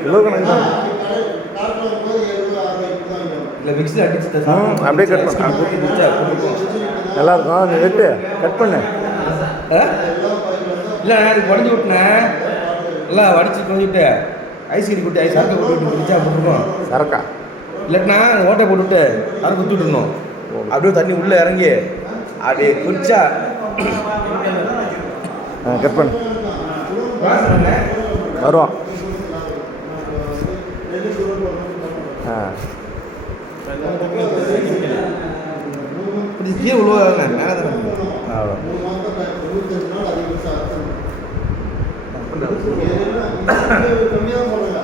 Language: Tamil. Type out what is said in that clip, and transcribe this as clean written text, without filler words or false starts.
கிலோ கணக்கு தான் அப்படியே கட் பண்ண நல்லா இருக்கும் அது வெட்டு கட் பண்ணு இல்லை நான் அதுக்கு உடஞ்சி விட்டுனேன் நல்லா வடிச்சு கொஞ்சம் விட்டு ஐஸ்கிரி குட்டி சரக்கை போட்டு விட்டு குடிச்சா போட்டுருக்கோம் சரக்கா இல்லைன்னா ஓட்டை போட்டுவிட்டு சரக்கு குத்தி விட்டுருணும் அப்படியே தண்ணி உள்ளே இறங்கி அப்படியே குடிச்சா கட் பண்ணு வருவோம் இப்படி கீழே உழுவாங்க மேலே தான் அவ்வளோ கம்மியாக போடுங்க